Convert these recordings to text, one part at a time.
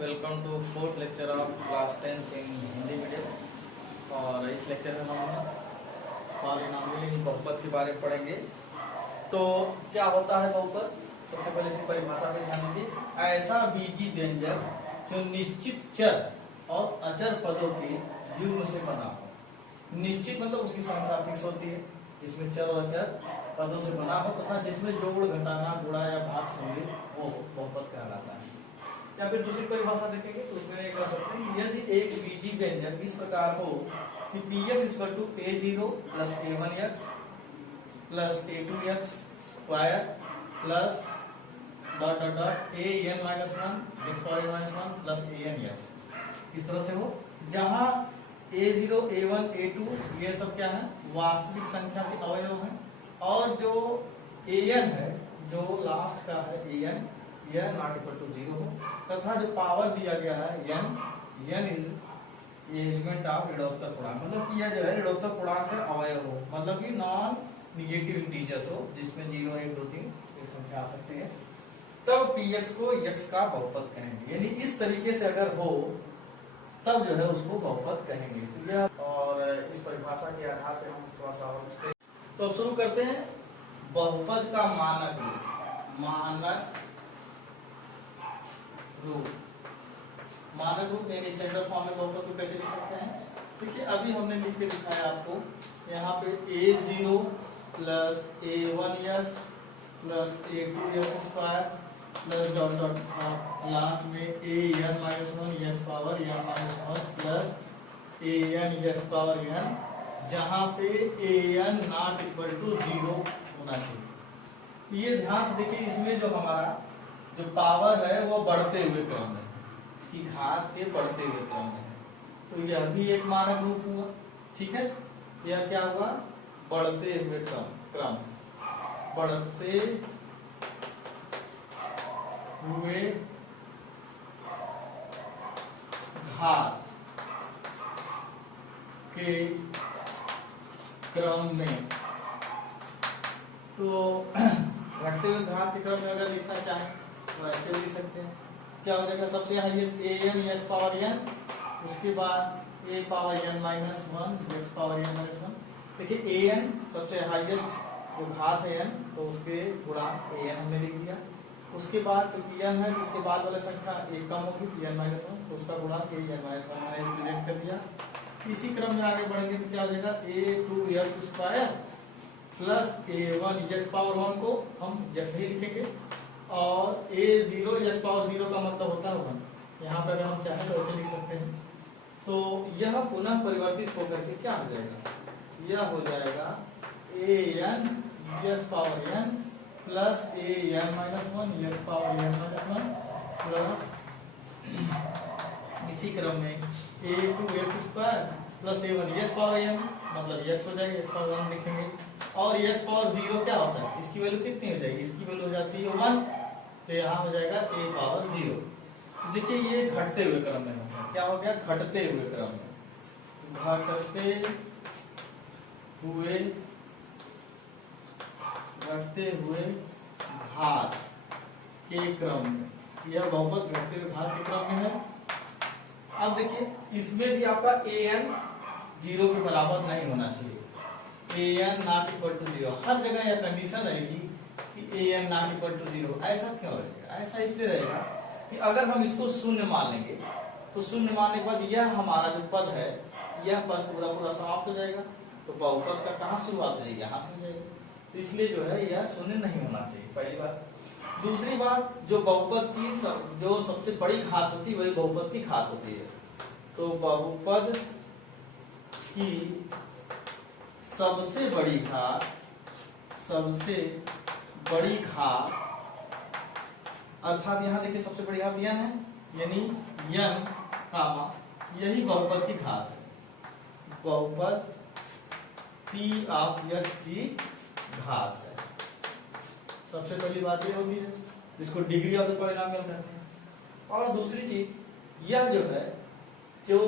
Welcome to fourth lecture of class 10 in Hindi medium. और इस lecture में हम पॉलिनॉमियल बहुपद के बारे में पढ़ेंगे। तो क्या होता है बहुपद? सबसे पहले इसकी परिभाषा पे ध्यान दीजिए। ऐसा बीजी व्यंजक जो निश्चित चर और अचर पदों के युग्म से बना हो। निश्चित मतलब उसकी संख्या फिक्स होती है, इसमें चर और अचर पदों से बना हो तथा जिसमें जोड़, घटाना, गुणा या भाग सम्मिलित हो बहुपद कहलाता है। या फिर दूसरी परिभाषा देखेंगे तो उसमें ये कह सकते हैं कि यदि एक बीजी व्यंजक इस प्रकार हो कि px equal to a0 plus a1x plus a2x square plus dot dot dot an minus 1 x power minus 1 plus anx, इस तरह से हो जहां a0 a1 a2 ये सब क्या है, वास्तविक संख्या के अवयव हैं, और जो an है, जो लास्ट का है an, यह नॉट इक्वल टू 0 हो, तथा जो पावर दिया गया है n इज एलिमेंट ऑफ ऋणात्मक पूर्णांक, मतलब कि यह जो है ऋणात्मक पूर्णांक का अवयव हो, मतलब कि नॉन निगेटिव इंटीजर्स हो जिसमें 0 1 2 3 ये संख्या आ सकती है, तब px को x का बहुपद कहेंगे। यानी इस तरीके से अगर हो तब जो है उसको बहुपद कहेंगे। तो यह और इस परिभाषा के आधार पे हम थोड़ा सा और तो अब शुरू करते हैं। बहुपद का मानक रूप। मानक रूप यानी स्टैंडर्ड फॉर्म में बहुपद को कैसे लिख सकते हैं? देखिए अभी हमने लिख के दिखाया आपको, यहाँ पे a0 plus a1x plus a2x square plus dot dot last में an minus 1 x power n minus 1 plus an x power n, जहाँ पे an नॉट इक्वल टू 0 होना चाहिए। ये ध्यान से देखिए, इसमें जो हमारा जो पावर है वो बढ़ते हुए क्रम में, की घात के बढ़ते हुए क्रम में है, तो यह भी एक मानक रूप हुआ। ठीक है, यह क्या हुआ? बढ़ते हुए क्रम बढ़ते हुए घात के क्रम में। तो घटते हुए घात के क्रम में अगर लिखना चाहें तो ऐसे भी लिख सकते हैं। क्या हो जाएगा? सबसे highest an s power n, उसके बाद a power n minus 1 x power n minus 1। देखिए an सबसे हाईएस्ट जो घात है n, तो उसके गुणांक an हमने लिख दिया। उसके बाद क्योंकि n है, इसके बाद वाला संख्या एक कम होगी तो n माइनस 1, तो उसका गुणांक an माइनस 1 मैंने रिप्रेजेंट कर दिया। इसी क्रम में आगे बढ़ेंगे तो क्या हो जाएगा? a2x square plus a1 x power 1 को हम x ही लिखेंगे, और a0 x पावर 0 का मतलब होता है 1। यहाँ पे अगर हम चाहें तो ऐसे लिख सकते हैं। तो यह पुनः परिवर्तित होकर के क्या हो जाएगा? यह हो जाएगा an x power n plus an minus 1 x power n minus 1 plus इसी क्रम में a2x square plus a1 x power n, मतलब x हो जाएगा, x पावर 1 लिखेंगे, और x पावर 0 क्या होता है? इसकी वैल्यू कितनी हो जाएगी? इसकी वैल्यू हो जाती है 1, तो यहाँ हो जाएगा a पावर 0। देखिए ये घटते हुए क्रम में होगा। क्या हो गया? घटते हुए क्रम में, घटते हुए घात के क्रम में। यह बहुपद घटते हुए घात के क्रम में है। अब देखिए इसमें भी आपका an 0 के बराबर नहीं होना चाहिए। an नॉट इक्वल टू 0, हर जगह यह कंडीशन रहेगी कि an नॉट इक्वल टू 0। ऐसा क्यों रहेगा? ऐसा इसलिए रहेगा कि अगर हम इसको शून्य मान लेंगे तो शून्य मानने के बाद यह हमारा जो पद है, यह पद पूरा पूरा समाप्त हो जाएगा, तो बहुपद का कहाँ शुरुआत हो जाएगी? यहाँ से हो जाएगी। तो इसलिए जो है यह शून्य नहीं होना चाहिए, पहली बात। दूसरी बात, जो बहुपद की जो सबसे बड़ी घात होती है वही बहुपद की घात होती है। तो बहुपद की सबसे बड़ी घात अर्थात यहाँ देखिए सबसे बड़ी घात n है, यानी n कामा यही बहुपद की घात है। बहुपद p ऑफ x की घात है। सबसे पहली बात ये होगी है, जिसको डिग्री ऑफ द पॉलिनॉमियल कहते हैं। और दूसरी चीज, यह जो है जो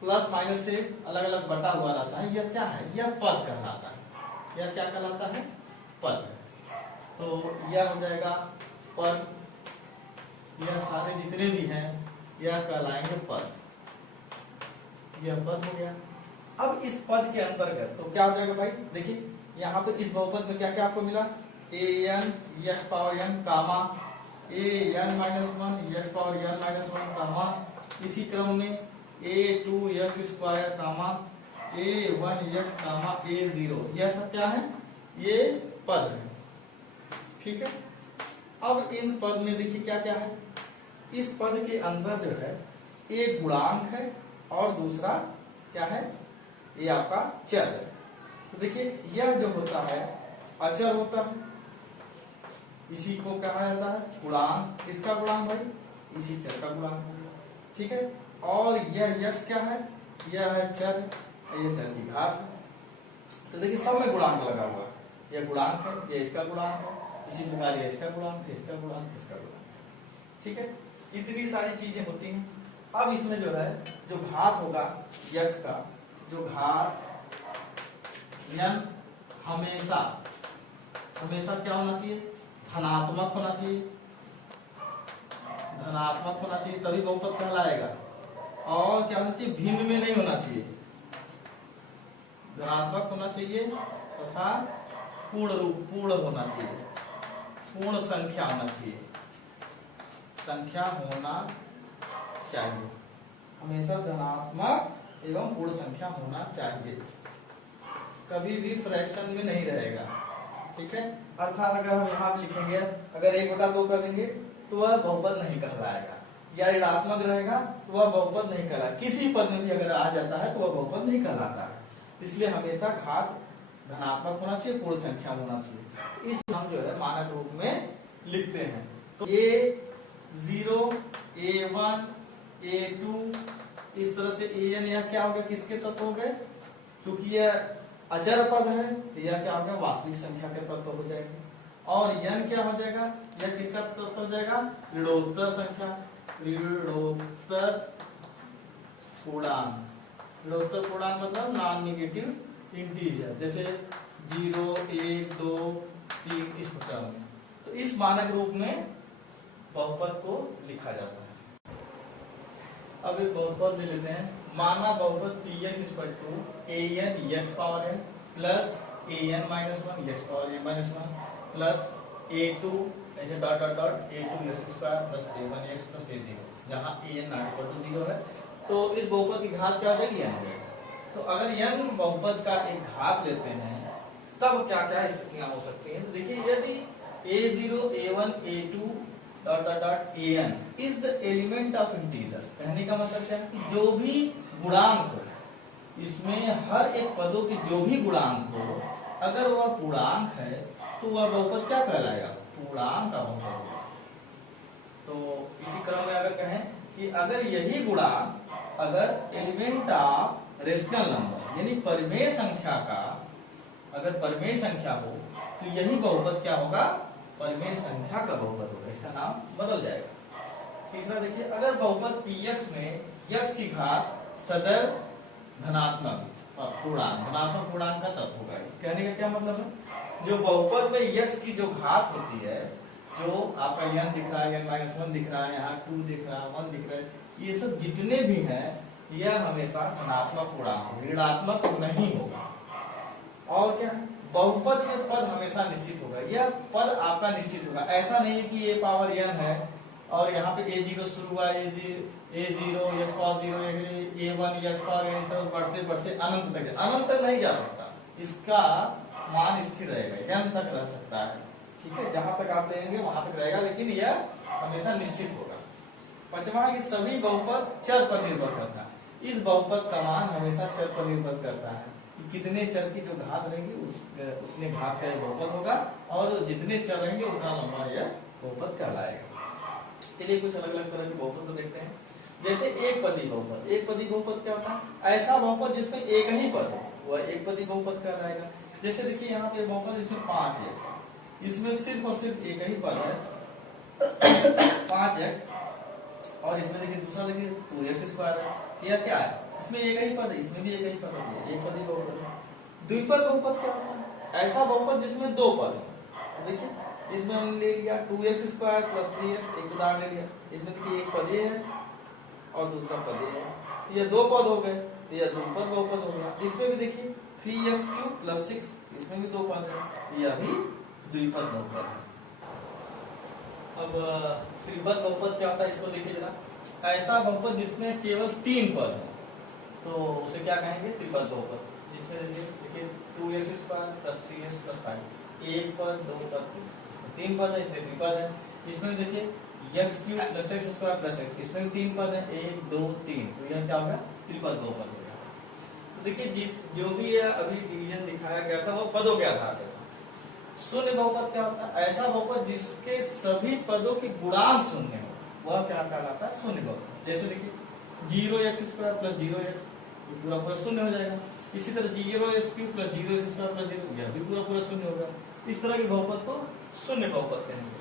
प्लस माइनस से अलग अलग बटा हुआ रहता है, यह क्या है? यह पद कहलाता है। यह क्या कहलाता है? पद। तो यह हो जाएगा पद। यह सारे जितने भी हैं यह कहलाएंगे पद। यह पद हो गया। अब इस पद के अंतर्गत तो क्या हो जाएगा भाई, देखिए यहाँ पे इस बहुपद में क्या क्या आपको मिला, an x power n comma an minus one x power n minus one comma, इसी क्रम में a2 x² कामा a1 x कामा a0, यह सब क्या है, ये पद है। ठीक है, अब इन पद में देखिए क्या क्या है, इस पद के अंदर जो है एक गुणांक है और दूसरा क्या है, ये आपका चर है। तो देखिए यह जो होता है अचर होता है, इसी को कहा जाता है गुणांक, इसका गुणांक भाई इसी चर का गुणांक हो गया। ठीक है, और यह यक्ष क्या है, यह है चर, यह चर की घात है। तो देखिए सब में गुणांक लगा हुआ है, यह गुणांक है, यह इसका गुणांक है, इसी प्रकार ये इसका गुणांक, इसका गुणांक, इसका गुणांक। ठीक है, इतनी सारी चीजें होती हैं। अब इसमें जो है जो घात होगा यक्ष का, जो घात n हमेशा हमेशा क्या होना चाहिए, धनात्मक होना चाहिए, धनात्मक होना चाहिए तभी बहुपद कहलाएगा। और क्या होना चाहिए, भिन्न में नहीं होना चाहिए, धनात्मक होना चाहिए तथा पूर्ण होना चाहिए, पूर्ण संख्या होना चाहिए, संख्या होना चाहिए, हमेशा धनात्मक एवं पूर्ण संख्या होना चाहिए, कभी भी फ्रैक्शन में नहीं रहेगा। ठीक है, अर्थात अगर हम यहाँ पे लिखेंगे अगर 1/2 कर देंगे तो वह बहुपद नहीं कहलाएगा, या ऋणात्मक रहेगा तो वह बहुपद नहीं कहलाएगा, किसी पद में भी अगर आ जाता है तो वह बहुपद नहीं कहलाता है। इसलिए हमेशा घात धनात्मक होना चाहिए, पूर्ण संख्या होना चाहिए। इस हम जो है मानक रूप में लिखते हैं। तो a0 a1 a2 इस तरह से an यह क्या हो गया, किसके तत्व हो गए, क्योंकि यह अचर पद है तो यह क्या हो गया, वास्तविक संख्या के तत्व हो जाएंगे। और n क्या हो जाएगा, यह किसका तत्व हो जाएगा, ऋणोत्तर संख्या, ऋणोत्तर पूर्णांक। ऋणोत्तर पूर्णांक मतलब नॉन नेगेटिव इंटीजर, जैसे 0 1 2 3 इस प्रकार में। तो इस मानक रूप में बहुपद को लिखा जाता है। अब एक बहुपद ले लेते हैं, माना बहुपद Px an x power n plus an minus one x power n minus one plus a2 ऐसे dot dot dot a2 x square plus a1 x plus a0, जहाँ an नॉट इक्वल टू 0 है। तो इस बहुपद की घात क्या हो जाएगी, n हो जाएगी। तो अगर n बहुपद का एक घात लेते हैं तब क्या क्या स्थितियां हो सकती हैं। तो देखिए यदि a0 a1 a2 dot dot dot an is the element of integer, कहने का मतलब क्या है कि जो भी गुणांक हो, इसमें हर एक पदों की जो भी गुणांक हो, अगर वह पूर्णांक है तो वह बहुपद क्या कहलाएगा, पूर्णांक का बहुपद होगा। तो इसी क्रम में अगर कहें कि अगर यही गुणांक अगर एलिमेंट ऑफ रेशनल नंबर यानी परिमेय संख्या का अगर परिमेय संख्या हो तो यही बहुपद क्या होगा, परिमेय संख्या का बहुपद होगा, इसका नाम बदल जाएगा। तीसरा देखिए, अगर बहुपद Px में x की घात सदैव धनात्मक पूर्णांक का तत्व होगा। कहने का क्या मतलब है, जो बहुपद में x की जो घात होती है, जो आपका n दिख रहा है, n-1 दिख रहा है, यहाँ 2 दिख रहा है, 1 दिख रहा है, ये सब जितने भी हैं यह हमेशा धनात्मक पूर्णांक, ऋणात्मक नहीं होगा। और क्या, बहुपद में पद हमेशा निश्चित होगा, यह पद आपका निश्चित होगा। ऐसा नहीं है कि a पावर n है और यहाँ पे a0 शुरू हुआ, a0 x power 0 a1 x power n, इस तरह बढ़ते बढ़ते अनंत तक नहीं जा सकता, इसका मान स्थिर रहेगा, n तक रह सकता है। ठीक है, जहां तक आप लेंगे वहां तक रहेगा, लेकिन यह हमेशा निश्चित होगा। पांचवा, ये सभी बहुपद चर पर निर्भर करता है। इस बहुपद का मान हमेशा चर पर निर्भर करता है, कितने चर की जो घात रहेगी उतने घात का बहुपद होगा, और जितने चर रहेंगे उतना लंबा यह बहुपद कहलाएगा। चलिए कुछ अलग अलग तरह के बहुपद को देखते हैं। जैसे एक पदी बहुपद, एक पदी बहुपद क्या होता है, ऐसा बहुपद जिसमें एक ही पद हो वह एक पदी बहुपद कहलाएगा। जैसे देखिए यहाँ पे बहुपद इसमें 5 है, इसमें सिर्फ और सिर्फ एक ही पद है 5x, और इसमें देखिए दूसरा देखिए 2x स्क्वायर है, यह क्या है, इसमें एक ही पद है, इसमें भी एक ही पद है, एक पदी बहुपद है। द्विपद बहुपद क्या होता है, ऐसा बहुपद जिसमें दो पद है। देखिए इसमें हमने ले लिया 2x स्क्वायर प्लस 3x, एक उदाहरण ले लिया, इसमें देखिए एक पद ये है और दूसरा पद ये है, ये दो पद हो गए, ये द्विपद बहुपद हो गया। इसमें भी देखिए 3x³ + 6, इसमें भी दो पद है, यह भी द्विपद बहुपद है। अब त्रिपद बहुपद क्या होता है, इसको देखिए जरा। ऐसा बहुपद जिसमें केवल 3 पद है तो उसे क्या कहेंगे, त्रिपद बहुपद। जिसमें देखिए 2x² + 3x + 5, एक पद, दो पद, 3 पद है, इसलिए त्रिपद है। इसमें देखिए x³ + x² + x, इसमें भी 3 पद है, 1 2 3, तो यह क्या होगा, त्रिपद बहुपद हो गया। तो देखिए जो भी अभी डिवीजन दिखाया गया था वो पदों के आधार पर। शून्य बहुपद क्या होता है, ऐसा बहुपद जिसके सभी पदों के गुणांक शून्य हो, वह क्या कहलाता है, शून्य बहुपद। जैसे देखिए 0x² + 0x, पूरा पूरा शून्य हो जाएगा। इसी तरह 0x³ + 0x² + 0, यह भी पूरा पूरा शून्य होगा। इस तरह के बहुपद को शून्य बहुपद कहेंगे।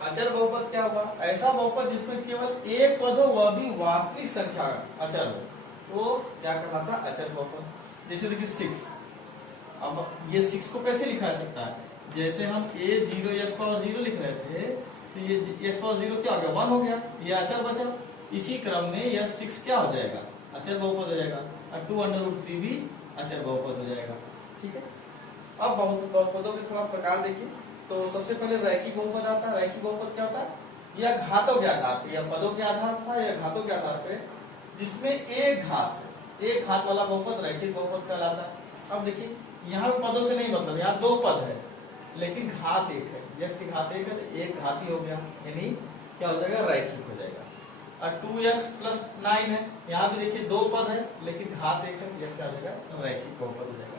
अचर बहुपद क्या हुआ, ऐसा बहुपद जिसमें केवल एक पद हो, वह भी वास्तविक संख्या अचर हो, तो क्या कहलाता है, अचर बहुपद। जैसे देखिए 6, अब ये 6 को कैसे लिखा जा सकता है, जैसे हम a0x⁻0 लिख रहे थे, तो ये x⁻0 क्या हो गया, 1 हो गया, ये अचर बचा। इसी क्रम में यह 6 क्या हो जाएगा, अचर बहुपद हो जाएगा, और 2√3 भी अचर बहुपद हो जाएगा। ठीक है, अब बहुपदों के थोड़ा प्रकार देखिए। तो सबसे पहले रैखिक बहुपद आता है। रैखिक बहुपद क्या होता है, यह घातों के आधार पर, यह पदों के आधार पर या घातों के आधार पर, जिसमें एक घात वाला बहुपद रैखिक बहुपद कहलाता है। अब देखिए यहाँ पदों से नहीं मतलब, यहाँ 2 पद है लेकिन घात 1 है, यस की घात 1 है तो एक घाती हो गया, यानी क्या हो जाएगा, रैखिक हो जाएगा। और 2x + 9 है, यहाँ भी देखिए 2 पद है लेकिन घात 1 है, यह क्या हो जाएगा, रैखिक बहुपद हो जाएगा।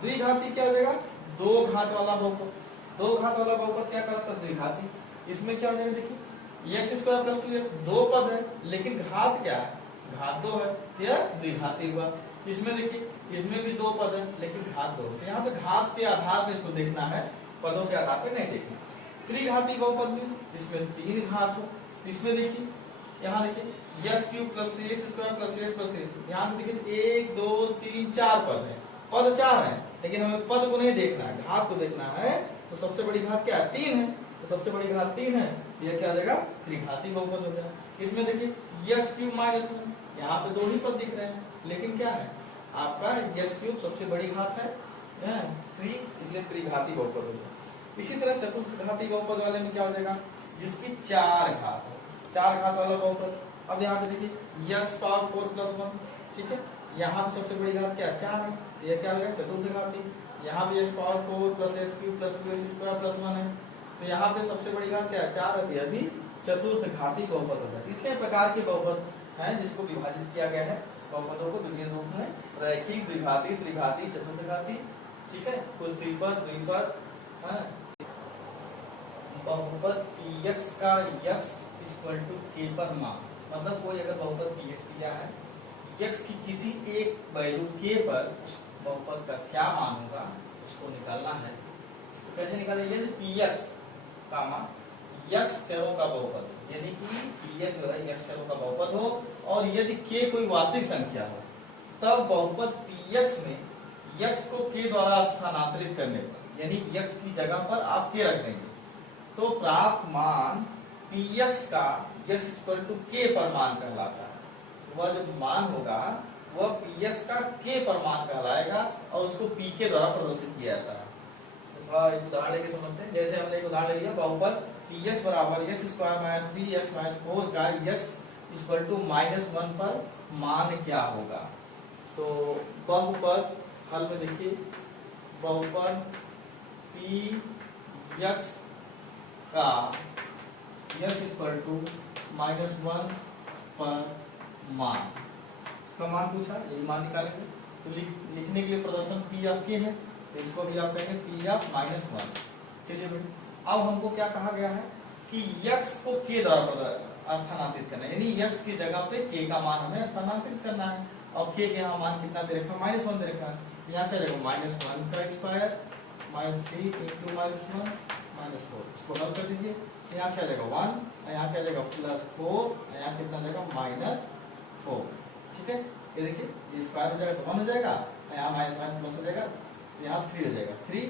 द्विघाती क्या हो जाएगा, 2 घात वाला बहुपद। 2 घात वाला बहुपद क्या कहलाता है, द्विघाती। इसमें क्या हो जाएगा, देखिए x² + 2x, 2 पद है लेकिन घात क्या है, घात 2 है, यह द्विघाती हुआ। इसमें देखिए इसमें भी 2 पद है लेकिन घात 2 है, यहाँ पे घात के आधार पे इसको देखना है, पदों के आधार पे नहीं देखना। त्रिघाती बहुपद में जिसमें 3 घात हो, इसमें देखिए यहाँ देखिए x³ + 3x² + x + 3, यहाँ से देखिए 1 2 3 4 पद है, पद 4 है लेकिन हमें पद को नहीं देखना है, घात को देखना है। तो सबसे बड़ी घात क्या है, 3 है, तो सबसे बड़ी घात 3 है, यह क्या हो जाएगा, त्रिघाती बहुपद हो जाएगा। इसमें देखिए x³ - 1, यहाँ पे 2 ही पद दिख रहे हैं लेकिन क्या है आपका x³ सबसे बड़ी घात है 3, इसलिए त्रिघाती बहुपद हो जाएगा। इसी तरह चतुर्थघाती बहुपद वाले में क्या हो जाएगा, जिसकी 4 घात हो, 4 घात वाला बहुपद। अब यहाँ पे देखिए x⁴ + 1, ठीक है, यहाँ पे सबसे बड़ी घात क्या 4 है, यह क्या हो गया, चतुर्थघाती। यहाँ भी x⁴ + x³ + 2x² + 1 है, तो यहाँ पे सबसे बड़ी घात क्या है, 4 है, यह भी चतुर्थघाती बहुपद होता है। इतने प्रकार के बहुपद हैं जिसको विभाजित किया गया है बहुपदों को विभिन्न रूप में, रैखिक, द्विघाती, त्रिघाती, चतुर्थघाती, ठीक है, कुछ त्रिपद, द्विपद। बहुपद px का x = k पर मान, मतलब कोई अगर बहुपद px दिया है, x की किसी एक वैल्यू k पर उस बहुपद का क्या मान होगा उसको निकालना है। तो कैसे निकालेंगे, यदि px का मान x चरों का बहुपद, यानी कि px जो है x चरों का बहुपद हो और यदि k कोई वास्तविक संख्या हो, तब बहुपद px में x को k द्वारा स्थानांतरित करने पर, यानी x की जगह पर आप k रख देंगे, तो प्राप्त मान px का x = k पर मान कहलाता है। वह जो मान होगा वह px का k पर मान कहलाएगा और उसको pk द्वारा प्रदर्शित किया जाता है। तो थोड़ा एक उदाहरण लेके समझते हैं। जैसे हमने एक उदाहरण ले लिया, बहुपद px = x² - 3x - 4 का x = -1 पर मान क्या होगा। तो बहुपद हल में देखिए, बहुपद px का x = -1 पर मान, इसका मान पूछा, यही मान निकालेंगे। तो लिखने के लिए प्रदर्शन p है, तो इसको भी आप कहेंगे p(-1). चलिए बेटे, अब हमको क्या कहा गया है कि x को k द्वारा स्थानांतरित करना है, यानी x की जगह पे k का मान हमें स्थानांतरित करना है। और k के यहाँ मान कितना दे रखा है, -1 दे रखा है, यहाँ क्या जाएगा, -1 का स्क्वायर -3 × -1 -4, इसको हल कर दीजिए। यहाँ क्या जाएगा 1, यहाँ क्या जाएगा +4, यहाँ कितना जाएगा -4, ठीक है। ये देखिए ये स्क्वायर हो जाएगा तो 1 हो जाएगा, यहाँ -+ हो जाएगा, यहाँ 3 हो जाएगा 3,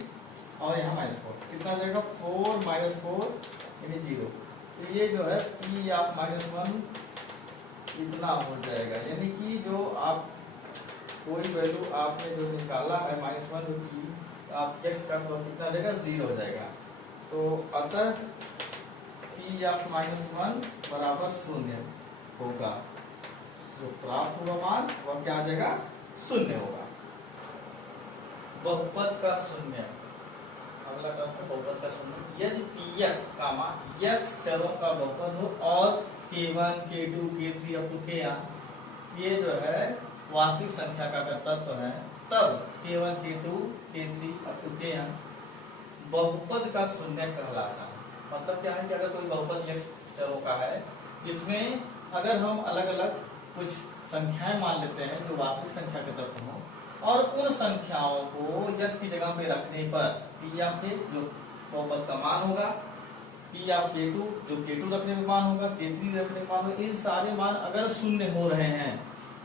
और यहाँ -4, कितना हो जाएगा 4 - 4 यानी 0। तो ये जो है p(-1) इतना हो जाएगा, यानी कि जो आप कोई वैल्यू आपने जो निकाला है -1 की, आप x का कितना हो जाएगा, 0 हो जाएगा। तो अतः पी ऑफ -1 बराबर 0 होगा, जो प्राप्त होगा मान वह क्या आ जाएगा, 0 होगा। बहुपद का शून्य, अगला टर्म है बहुपद का शून्य। यदि px का मान x चरों का बहुपद हो और k1 k2 k3 up to kn ये जो है वास्तविक संख्या का तत्व है, तब k1 k2 k3 up to kn बहुपद का शून्य कहलाता है। मतलब क्या है कि अगर कोई बहुपद x चरों का है जिसमें अगर हम अलग अलग कुछ संख्याएं मान लेते हैं जो वास्तविक संख्या के तत्व हो, और उन संख्याओं को यश की जगह पे रखने पर पी ऑफ ए जो बहुपद का मान होगा, पी ऑफ k2 जो k2 रखने में मान होगा, k3 रखने में मान होगा, इन सारे मान अगर शून्य हो रहे हैं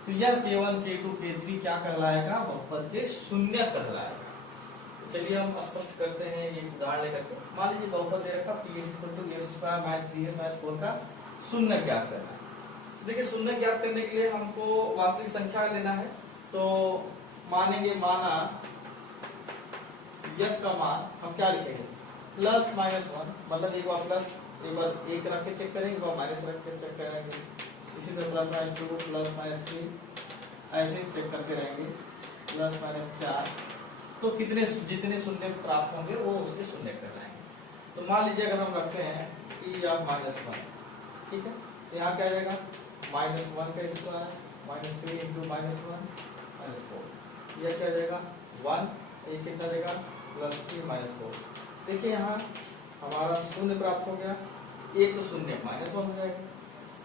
तो यह k1 k2 k3 क्या कहलाएगा, बहुपद के शून्य कहलाएगा। तो चलिए हम स्पष्ट करते हैं ये उदाहरण लेकर के। मान लीजिए बहुपद दे रखा p (x2 - 3x - 4) का शून्य ज्ञात करना है। देखिए शून्य ज्ञात करने के लिए हमको वास्तविक संख्या लेना है, तो मानेंगे माना यश का मान हम क्या लिखेंगे, +-1, मतलब एक बार प्लस, एक बार एक रख के चेक करेंगे, एक बार माइनस रख के चेक करेंगे, इसी तरह +-2 +-3 ऐसे ही चेक करते रहेंगे, +-4। तो कितने जितने शून्य प्राप्त होंगे वो उसके शून्य कहलाएंगे। तो मान लीजिए अगर हम रखते हैं कि आप -1, ठीक है, तो यहाँ क्या आ जाएगा, -1 का स्क्वायर -3 × -1 -4, यह क्या जाएगा 1, एक कितना जाएगा +3 -4। देखिए यहाँ हमारा शून्य प्राप्त हो गया, एक तो शून्य -1 हो जाएगा।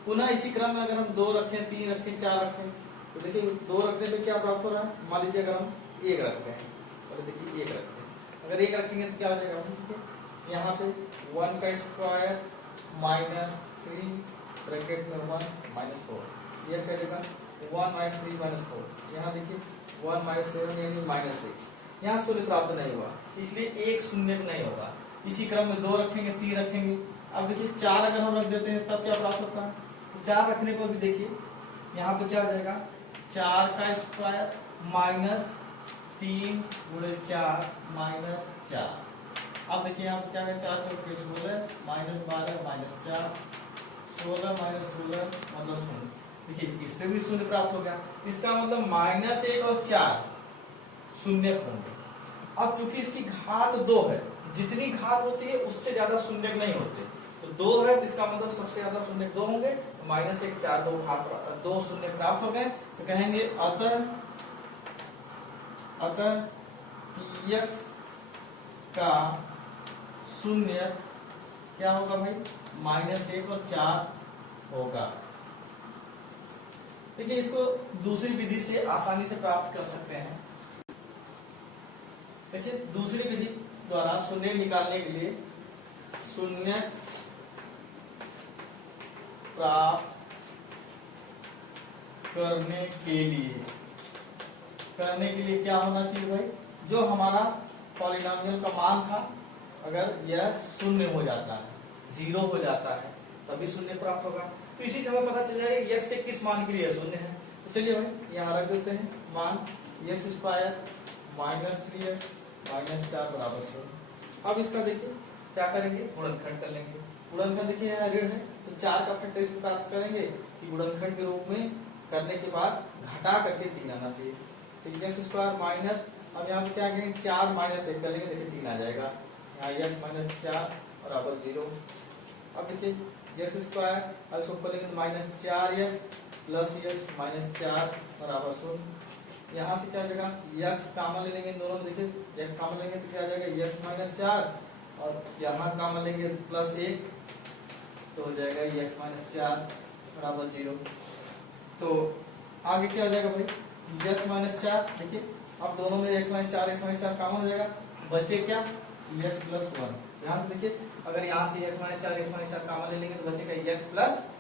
पुनः इसी क्रम में अगर हम 2 रखें, 3 रखें, 4 रखें, तो देखिए 2 रखने पे क्या प्राप्त हो रहा है, मान लीजिए अगर हम 1 रखते हैं, और देखिए 1 रखते हैं, अगर 1 रखेंगे तो क्या हो जाएगा, देखिए यहाँ पे 1 का स्क्वायर -3 ब्रैकेट में 1 -4, यह क्या जाएगा 1 -3 -4, यहाँ देखिए 1 -7 यानी -6, यहाँ शून्य प्राप्त नहीं हुआ, इसलिए एक शून्य नहीं होगा। इसी क्रम में 2 रखेंगे, 3 रखेंगे, अब देखिए 4 अगर हम रख देते हैं तब क्या प्राप्त होता है, 4 रखने पर भी देखिए यहाँ पे क्या हो जाएगा, 4 का स्क्वायर -3 × 4 -4। अब देखिए यहाँ पे क्या है, 4 × 4 = 16 -12 -4 16 -16 मतलब 0। देखिए इस पे भी शून्य प्राप्त हो गया, इसका मतलब -1 और 4 शून्य होंगे। अब चूंकि इसकी घात 2 है, जितनी घात होती है उससे ज्यादा शून्य नहीं होते, तो 2 है तो इसका मतलब सबसे ज्यादा शून्य 2 होंगे, तो -1 4 2 शून्य प्राप्त हो गए, तो कहेंगे अतः px का शून्य क्या होगा भाई, -1 और 4 होगा। देखिए इसको दूसरी विधि से आसानी से प्राप्त कर सकते हैं। देखिए दूसरी विधि द्वारा शून्य निकालने के लिए शून्य प्राप्त करने के लिए क्या होना चाहिए भाई, जो हमारा पॉलिनोमियल का मान था अगर यह शून्य हो जाता है, 0 हो जाता है, तभी शून्य प्राप्त होगा। तो इसी समय पता चल जाएगा यश के किस मान के लिए शून्य है। तो चलिए भाई यहाँ रख देते हैं मान यश स्क्वायर -3x -4 बराबर 0। अब इसका देखिए क्या करेंगे, गुणनखंड कर लेंगे। गुणनखंड देखिए यहाँ ऋण है, तो 4 का फैक्टर इस प्रकार से करेंगे कि गुणनखंड के रूप में करने के बाद घटा करके 3 आना चाहिए। तो यश स्क्वायर माइनस, अब यहाँ पे क्या करेंगे 4 -1 करेंगे, देखिए 3 आ जाएगा, यहाँ यश -4 बराबर 0। अब देखिए यश स्क्वायर, अब इसको करेंगे तो -4x + x -4 बराबर 0। यहाँ से क्या हो जाएगा, x कॉमन ले लेंगे दोनों में, देखिए x कॉमन लेंगे तो क्या आ जाएगा x -4, और यहाँ कॉमन लेंगे +1 तो हो जाएगा x -4 बराबर 0। तो आगे क्या हो जाएगा भाई x -4, देखिए अब दोनों में x -4 कॉमन हो जाएगा, बचे क्या x + 1। यहाँ से देखिए अगर यहाँ से x -4 कॉमन ले लेंगे तो बचेगा x +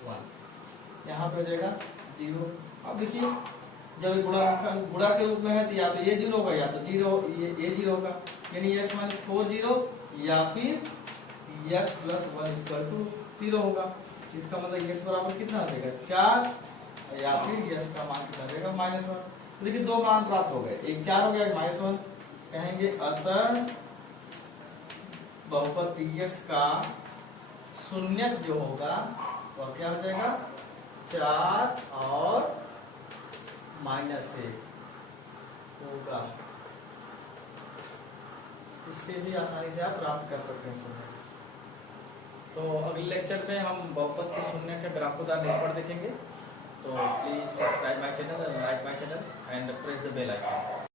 1, यहाँ पे हो जाएगा 0। अब देखिए जब गुणा के रूप में है तो या तो ये 0 होगा या तो 0 ये 0 होगा, यानी x -4 0 या फिर x + 1 = 0 होगा। इसका मतलब x बराबर कितना हो जाएगा 4 या फिर यस का मान कितना रहेगा -1। तो देखिए दो मान प्राप्त हो गए, एक 4 हो गया, एक -1। कहेंगे अतः बहुपद px का शून्यक जो होगा वह क्या हो जाएगा 4 और -1 होगा। इससे भी आसानी से आप प्राप्त कर सकते हैं शून्य। तो अगले लेक्चर में हम बहुपद के शून्य के ग्राफोदार निर्भर देखेंगे। तो please subscribe my channel, like my channel and press the bell icon.